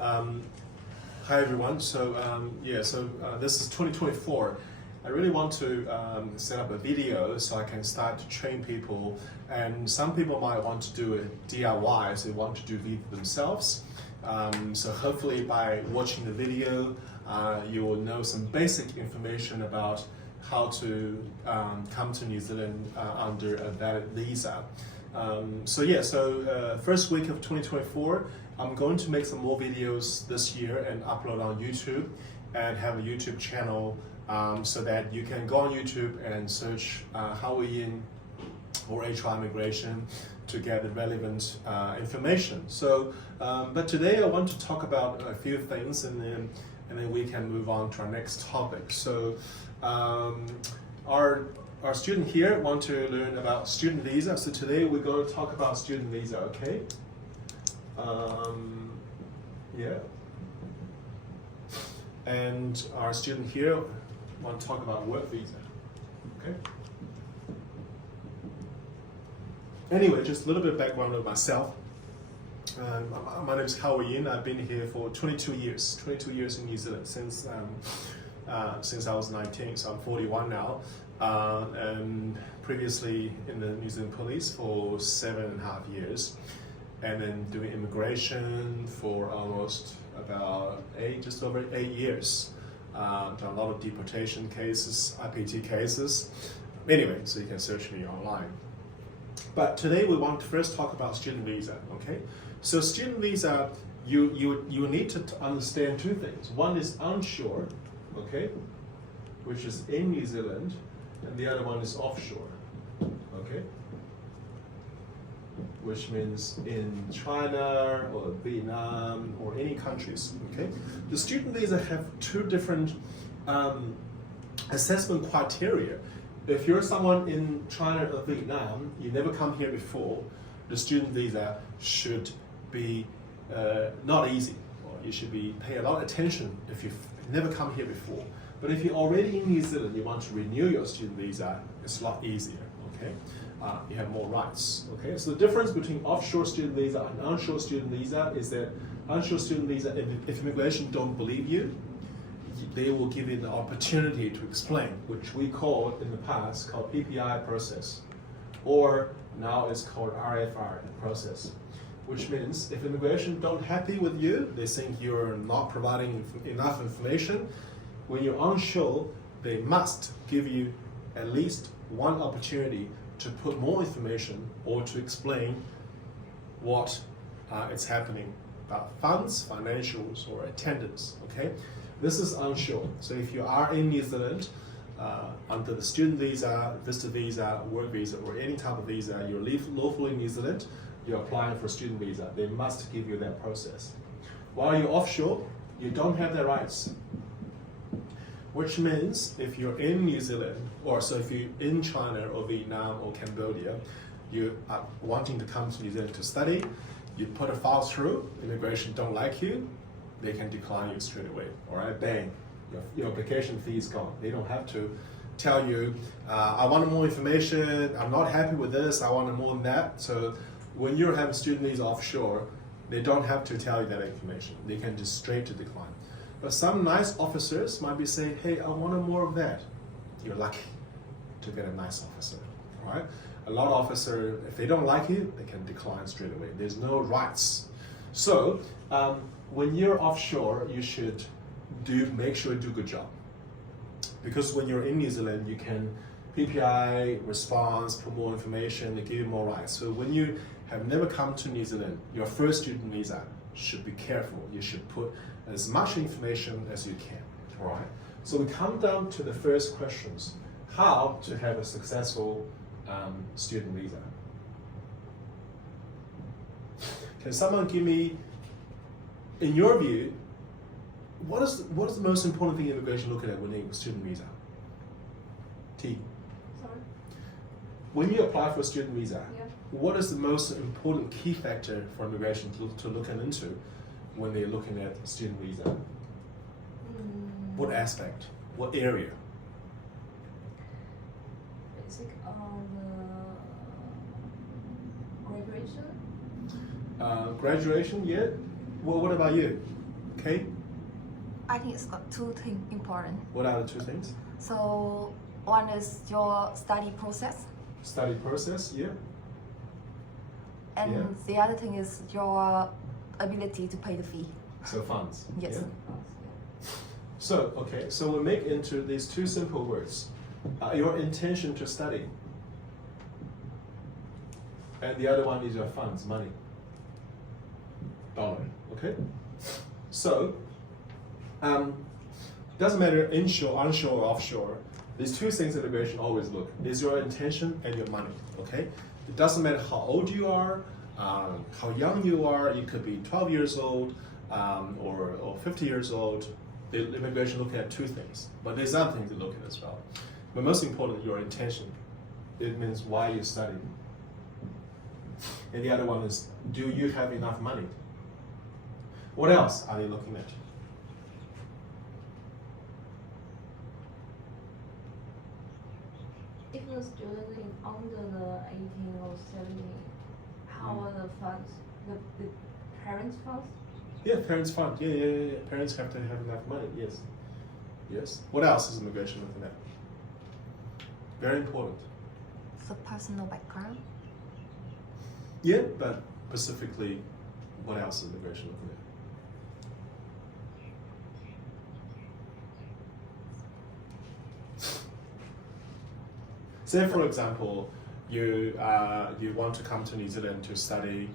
Um, Hi everyone. This is 2024. I really want to set up a video so I can start to train people. And some people might want to do it DIY, so they want to do video themselves. So hopefully by watching the video, you will know some basic information about how to come to New Zealand under a valid visa. First week of 2024, I'm going to make some more videos this year and upload on YouTube and have a YouTube channel so that you can go on YouTube and search Hawaiian or HR immigration to get the relevant information. But today I want to talk about a few things and then we can move on to our next topic. So our student here want to learn about student visa. So today we're going to talk about student visa, okay? And our student here want to talk about work visa, okay? Anyway, just a little bit of background of myself. My name is Hawaiian. I've been here for 22 years in New Zealand since I was 19, so I'm 41 now. And previously in the New Zealand police for 7.5 years. And then doing immigration for almost about just over 8 years. Done a lot of deportation cases, IPT cases. Anyway, so you can search me online. But today we want to first talk about student visa, okay? So student visa, you need to understand two things. One is onshore, okay, which is in New Zealand, and the other one is offshore, okay? Which means in China or Vietnam or any countries, okay? The student visa have two different assessment criteria. If you're someone in China or Vietnam, you never come here before, the student visa should be not easy, or you should pay a lot of attention if you've never come here before. But if you're already in New Zealand, you want to renew your student visa, it's a lot easier, okay? You have more rights, okay? So the difference between offshore student visa and onshore student visa is that onshore student visa, if immigration don't believe you, they will give you the opportunity to explain, which we called in the past called PPI process, or now it's called RFR process, which means if immigration don't happy with you, they think you're not providing enough information, when you're onshore, they must give you at least one opportunity to put more information or to explain what is happening about funds, financials, or attendance, okay? This is onshore. So if you are in New Zealand, under the student visa, visitor visa, work visa, or any type of visa, you're lawfully in New Zealand, you're applying for a student visa. They must give you that process. While you're offshore, you don't have the rights. Which means if you're in New Zealand, if you're in China or Vietnam or Cambodia, you are wanting to come to New Zealand to study, you put a file through, immigration don't like you, they can decline you straight away, all right, bang, your application fee is gone. They don't have to tell you, I want more information, I'm not happy with this, I want more than that. So when you're having student visa offshore, they don't have to tell you that information. They can just straight to decline. But some nice officers might be saying, hey, I want more of that. You're lucky to get a nice officer, all right? A lot of officers, if they don't like you, they can decline straight away. There's no rights. So when you're offshore, you should make sure you do a good job. Because when you're in New Zealand, you can PPI, response, put more information, they give you more rights. So when you have never come to New Zealand, your first student visa, should be careful. You should put as much information as you can, all right? So we come down to the first questions. How to have a successful student visa? Can someone give me, in your view, what is the most important thing immigration looking at when they student visa? T. Sorry? When you apply for a student visa, Yeah. what is the most important key factor for immigration to look into when they're looking at student visa? What aspect? What area? Basic on graduation. Graduation, yeah? Well, what about you? Okay, I think it's got two things important. what are the two things? So one is your study process, Study process, yeah. and Yeah. the other thing is your ability to pay the fee. So funds. Yes. Yeah? So, okay, so we make into these two simple words. Your intention to study. And the other one is your funds, money. Dollar, okay? So, doesn't matter inshore, onshore, or offshore. These two things immigration always look is your intention and your money. Okay, it doesn't matter how old you are, how young you are. You could be 12 years old or 50 years old. The immigration look at two things, but there's other things to look at as well. But most important, your intention. It means why you study. And the other one is, do you have enough money? What else are they looking at? If the student is under the 18 or 17, how are the funds? The parents' funds? Yeah, parents fund. Yeah. Parents have to have enough money. Yes. Yes. What else is immigration looking at? Very important. So personal background. Yeah, but specifically, what else is immigration looking at? Say, for example, you want to come to New Zealand to study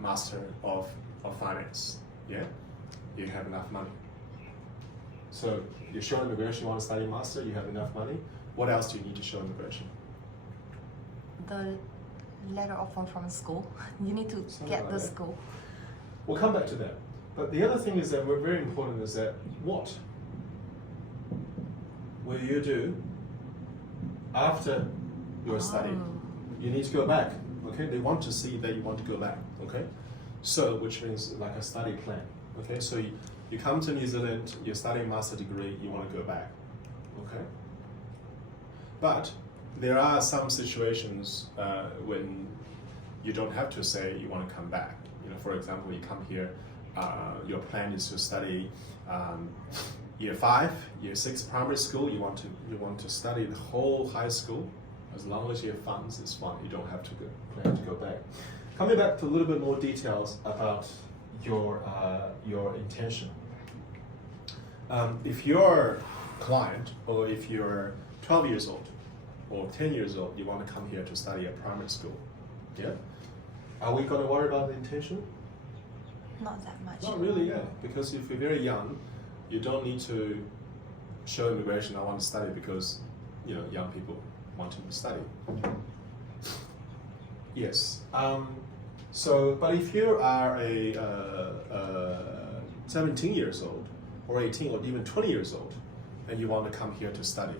Master of Finance. Yeah, you have enough money. So you show immigration, you want to study Master, you have enough money. What else do you need to show immigration? The letter offer from school. You need to Something get like the that. school. We'll come back to that. But the other thing is that very important is that what will you do after your study? You need to go back. Okay, they want to see that you want to go back. Okay, so which means like a study plan. Okay, so you come to New Zealand, you're studying master degree, you want to go back. Okay, but there are some situations when you don't have to say you want to come back. You know, for example, you come here, your plan is to study year 5, year 6 primary school. You want to study the whole high school. As long as you have funds, it's fine. You don't have to plan to go back. Coming back to a little bit more details about your intention. If you're a client, or if you're 12 years old or 10 years old, you want to come here to study at primary school. Yeah, are we going to worry about the intention? Not that much. Not really, yeah. Because if you're very young, you don't need to show immigration. I want to study because, you know, young people want to study. Yes. So, but if you are a 17 years old, or 18, or even 20 years old, and you want to come here to study,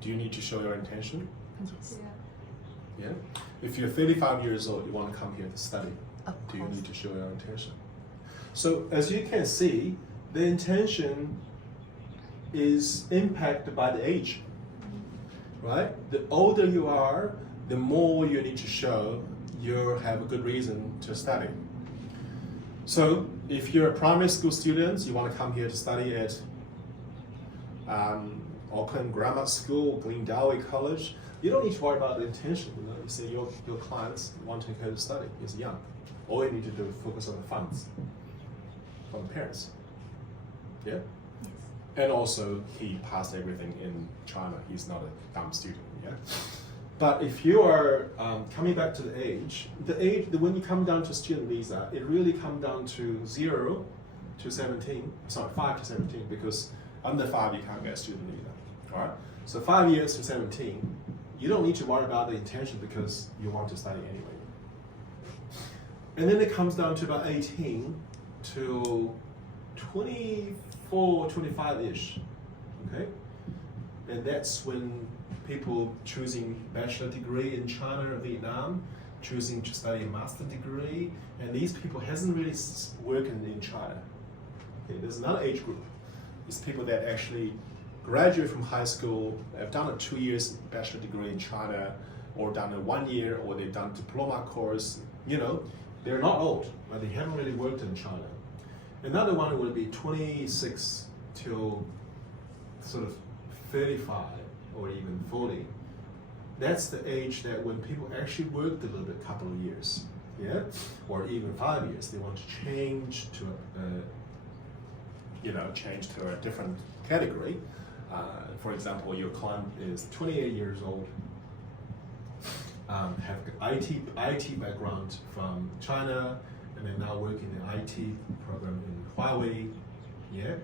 do you need to show your intention? Yes. Yeah. Yeah. If you're 35 years old, you want to come here to study, Of do you course. need to show your intention? So as you can see, the intention is impacted by the age, right? The older you are, the more you need to show you have a good reason to study. So if you're a primary school student, you want to come here to study at Auckland Grammar School, Glendowie College, you don't need to worry about the intention. You know, you say your clients want to go to study, is young. All you need to do is focus on the funds from the parents. Yeah? Yes. And also, he passed everything in China. He's not a dumb student. Yeah. But if you are coming back to the age, when you come down to student visa, it really comes down to 0 to 17. Sorry, 5 to 17, because under 5 you can't get a student visa. All right. So 5 years to 17, you don't need to worry about the intention because you want to study anyway. And then it comes down to about 18 to 24, 25-ish, okay? And that's when people choosing bachelor degree in China or Vietnam, choosing to study a master degree, and these people hasn't really worked in China. Okay, there's another age group. It's people that actually graduate from high school, have done a 2 years bachelor degree in China, or done a 1 year, or they've done diploma course. You know, they're not old, but they haven't really worked in China. Another one will be 26 till sort of 35 or even 40. That's the age that when people actually worked a little bit, couple of years, yeah, or even 5 years, they want to change to change to a different category. For example, your client is 28 years old, have IT background from China, and they're now working in the IT program in Huawei, yeah,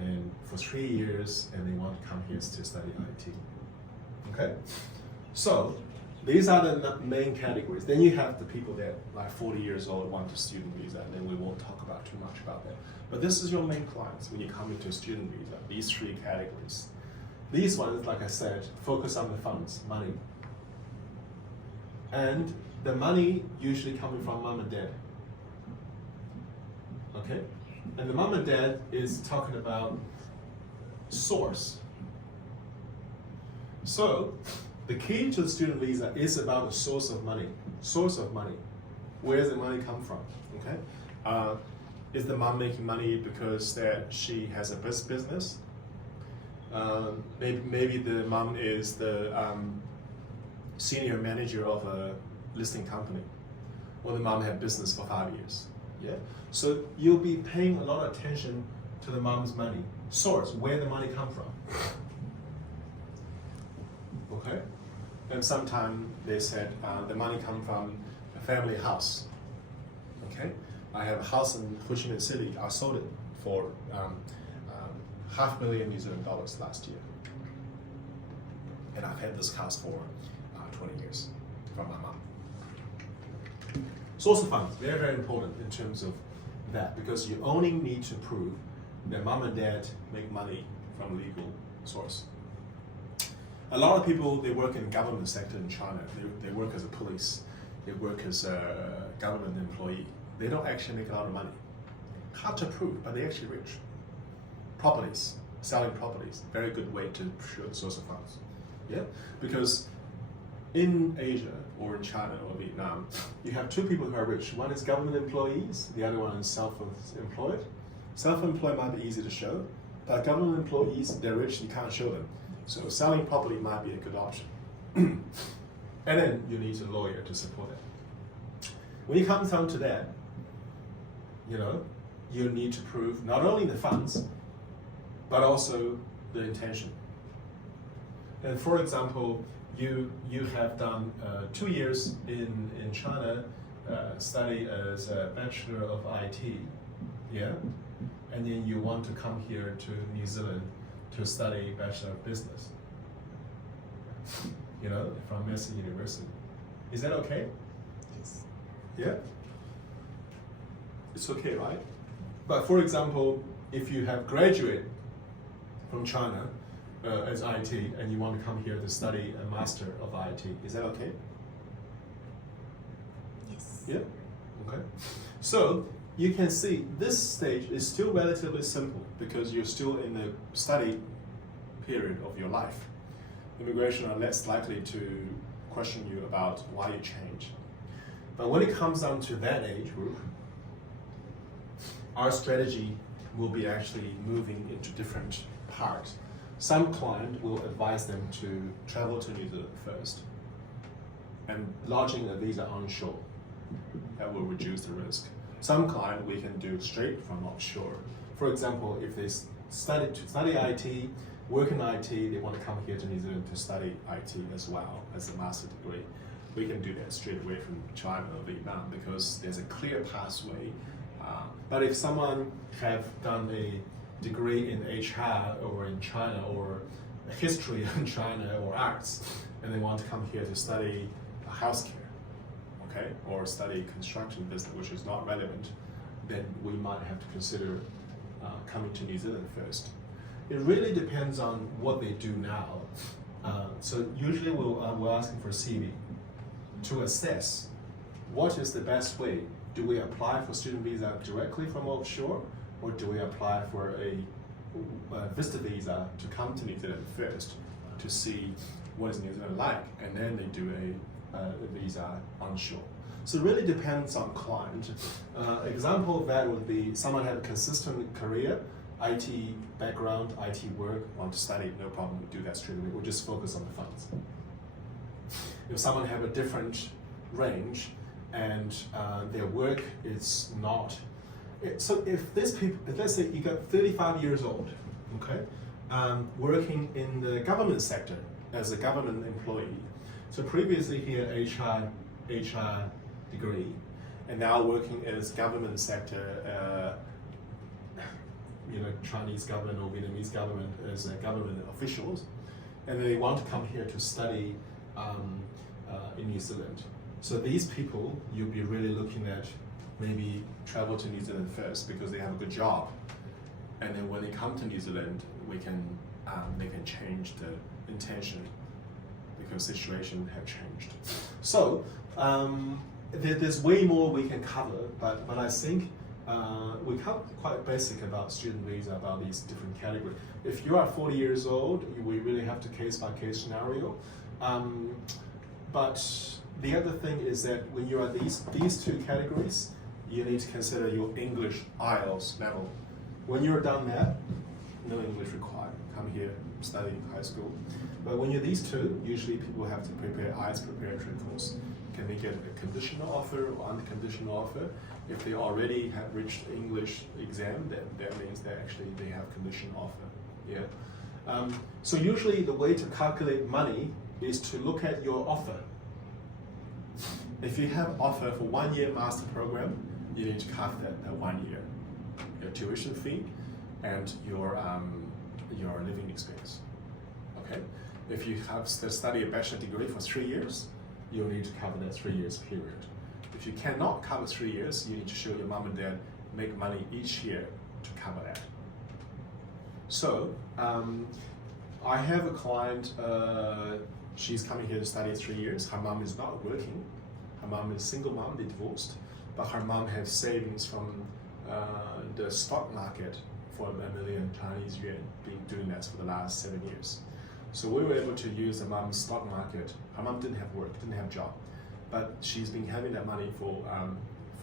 and for 3 years, and they want to come here to study IT. Okay, so these are the main categories. Then you have the people that like 40 years old want a student visa, and then we won't talk about too much about that. But this is your main clients when you come into a student visa, these 3 categories. These ones, like I said, focus on the funds, money. And the money usually coming from mom and dad. Okay? And the mom and dad is talking about source. So, the key to the student visa is about the source of money. Source of money. Where does the money come from? Okay? Is the mom making money because that she has a business? Maybe the mom is the senior manager of a listing company, or the mom had business for 5 years. Yeah. So you'll be paying a lot of attention to the mom's money source, where the money come from. Okay. And sometimes they said the money come from a family house. Okay. I have a house in Ho Chi Minh City. I sold it for $500,000 New Zealand last year, and I've had this house for 20 years from my mom. Source of funds, very, very important in terms of that, because you only need to prove that mom and dad make money from legal source. A lot of people, they work in government sector in China. They work as a police. They work as a government employee. They don't actually make a lot of money. Hard to prove, but they're actually rich. Properties, selling properties, very good way to show the source of funds. Yeah, because in Asia or in China or Vietnam, you have 2 people who are rich. One is government employees, the other one is self-employed. Self-employed might be easy to show, but government employees, they're rich, you can't show them. So selling property might be a good option. And then you need a lawyer to support it. When it comes down to that, you need to prove not only the funds, but also the intention. And for example, you have done 2 years in China, study as a Bachelor of IT, yeah? And then you want to come here to New Zealand to study Bachelor of Business, from Massey University. Is that okay? Yes. Yeah? It's okay, right? But for example, if you have graduated from China as IT and you want to come here to study a Master of IT, is that okay? Yes. Yeah? Okay. So you can see this stage is still relatively simple because you're still in the study period of your life. Immigration are less likely to question you about why you change. But when it comes down to that age group, our strategy will be actually moving into different parts. Some client will advise them to travel to New Zealand first and lodging a visa onshore. That will reduce the risk. Some client we can do straight from offshore. For example, if they study IT, work in IT, they want to come here to New Zealand to study IT as well as a master's degree. We can do that straight away from China or Vietnam because there's a clear pathway. But if someone have done a degree in HR or in China or history in China or arts, and they want to come here to study healthcare, okay, or study construction business, which is not relevant, then we might have to consider coming to New Zealand first. It really depends on what they do now. So usually we're asking for a CV to assess what is the best way. Do we apply for student visa directly from offshore, or do we apply for a visitor visa to come to New Zealand first to see what is New Zealand like, and then they do a visa onshore. So it really depends on client. Example of that would be someone had a consistent career, IT background, IT work, want to study, no problem, we do that straight away. We'll just focus on the funds. If someone have a different range and their work is not, so if this people, if let's say you got 35 years old, okay, working in the government sector as a government employee. So previously he had HR degree, and now working as government sector, Chinese government or Vietnamese government as government officials, and they want to come here to study in New Zealand. So these people, you'll be really looking at maybe travel to New Zealand first because they have a good job, and then when they come to New Zealand, they can change the intention because situation have changed. So there's way more we can cover, but I think we covered quite basic about student visa, about these different categories. If you are 40 years old, we really have to case by case scenario. But the other thing is that when you are these two categories, you need to consider your English IELTS level. When you're done that, no English required. Come here, study in high school. But when you're these two, usually people have to prepare IELTS preparatory course. Can they get a conditional offer or unconditional offer? If they already have reached the English exam, then that means that actually they have conditional offer. Yeah. So usually the way to calculate money is to look at your offer. If you have offer for 1 year master program, you need to calculate that 1 year, your tuition fee and your living expense. Okay. If you have to study a bachelor degree for 3 years, you'll need to cover that 3 years period. If you cannot cover 3 years, you need to show your mom and dad make money each year to cover that. So I have a client, she's coming here to study 3 years. Her mom is not working. Her mom is a single mom, they divorced, but her mom has savings from the stock market for 1 million Chinese yuan, been doing that for the last 7 years. So we were able to use the mom's stock market. Her mom didn't have work, didn't have job, but she's been having that money for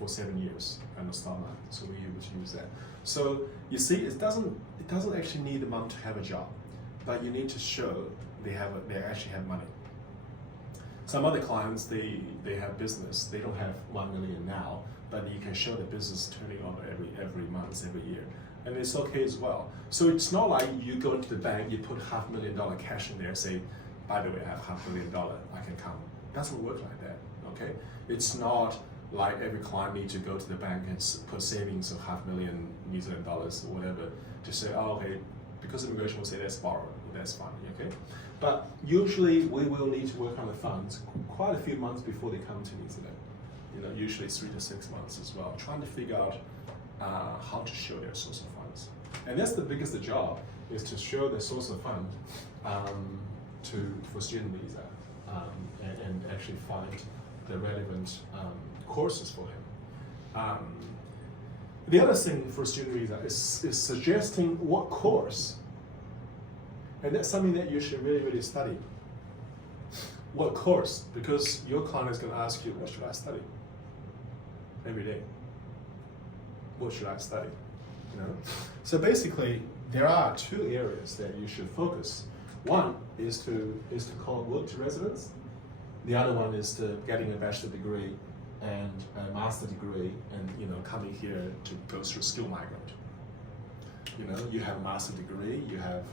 7 years in the stock market. So we were able to use that. So you see, it doesn't actually need the mom to have a job, but you need to show they actually have money. Some other clients, they have business. They don't have 1 million now, but you can show the business turning over every month, every year. And it's okay as well. So it's not like you go into the bank, you put $500,000 cash in there, say, by the way, I have $500,000, I can come. It doesn't work like that, okay? It's not like every client needs to go to the bank and put savings of $500,000 New Zealand dollars or whatever to say, oh, okay, because immigration will say that's borrowed, that's fine, okay? But usually we will need to work on the funds quite a few months before they come to New Zealand. Usually 3 to 6 months as well, trying to figure out how to show their source of funds. And that's the biggest job, is to show the source of fund for student visa and actually find the relevant courses for him. The other thing for student visa is suggesting what course. And that's something that you should really, really study. What course? Because your client is going to ask you, what should I study? Every day. What should I study? So basically, there are 2 areas that you should focus. One is to call work to residence. The other one is to getting a bachelor degree and a master degree, and coming here to go through skill migrant. You have a master degree, you have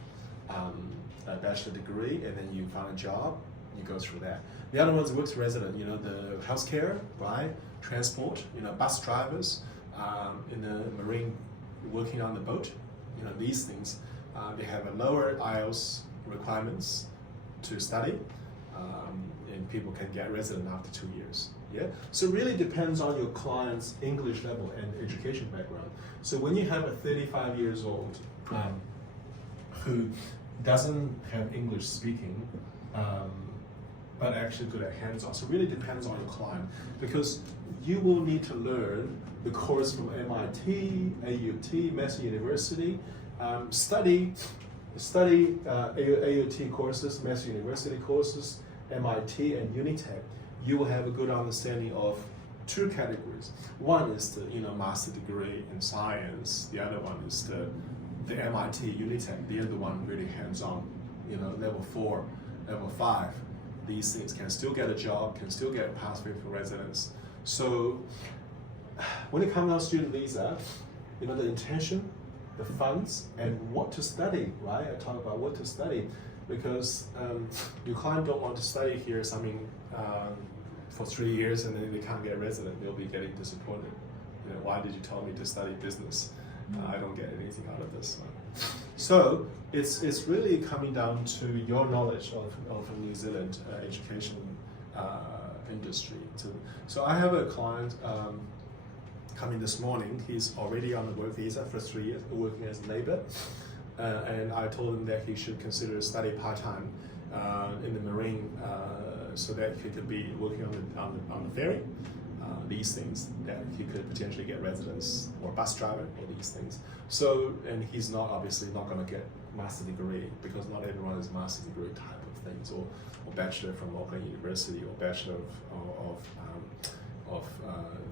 a bachelor degree, and then you find a job, you go through that. The other one's work to resident. The healthcare, right? Transport. Bus drivers. In the marine, working on the boat, these things, they have a lower IELTS requirements to study, and people can get resident after 2 years. Yeah. So it really depends on your client's English level and education background. So when you have a 35 years old who doesn't have English speaking, but actually good at hands-on, so it really depends on your client, because you will need to learn the course from MIT, AUT, Massey University, study AUT courses, Massey University courses, MIT and Unitec. You will have a good understanding of two categories. One is the master degree in science. The other one is the MIT Unitech. The other one really hands-on, level 4, level 5. These things can still get a job, can still get a pathway for residence. So when it comes to student visa, the intention, the funds, and what to study, right? I talk about what to study because your client don't want to study here something for 3 years and then they can't get resident. They'll be getting disappointed. Why did you tell me to study business? I don't get anything out of this. So it's really coming down to your knowledge of New Zealand education industry. So I have a client coming this morning. He's already on the work visa for 3 years, working as a labor. And I told him that he should consider study part-time in the marine so that he could be working on the ferry. These things that he could potentially get residence or bus driver or these things. So, and he's obviously not going to get master degree because not everyone is master degree type of things or bachelor from Auckland University or bachelor of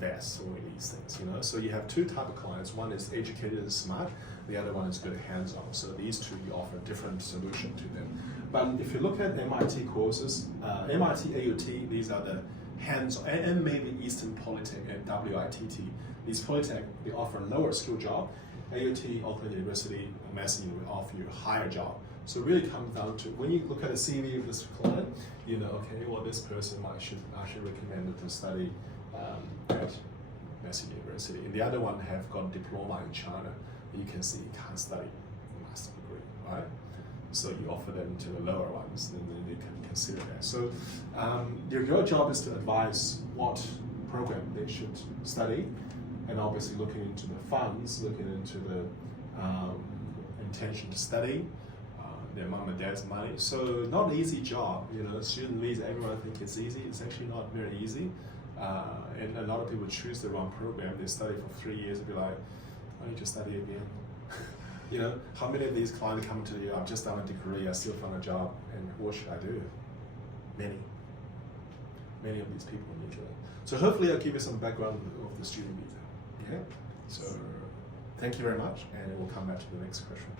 VES or these things, So you have two type of clients. One is educated and smart. The other one is good hands-on. So these two, you offer a different solution to them. But if you look at MIT courses, MIT AUT, these are the hands-on, and maybe Eastern Polytech and WITT. These Polytech, they offer a lower skill job. AUT, Auckland University, Massey will offer you a higher job. So it really comes down to, when you look at the CV of this client, okay, well, this person I should recommend them to study at Massey University. And the other one have got a diploma in China. You can see you can't study a master degree, right? So you offer them to the lower ones, then they can consider that. So your job is to advise what program they should study, and obviously looking into the funds, looking into the intention to study, their mom and dad's money. So not an easy job, student visa, everyone thinks it's easy. It's actually not very easy. And a lot of people choose the wrong program. They study for 3 years and be like, I need to study again. How many of these clients come to you, I've just done a degree, I still found a job, and what should I do? Many of these people need to. So hopefully I'll give you some background of the student visa. Yeah? So thank you very much, and we'll come back to the next question.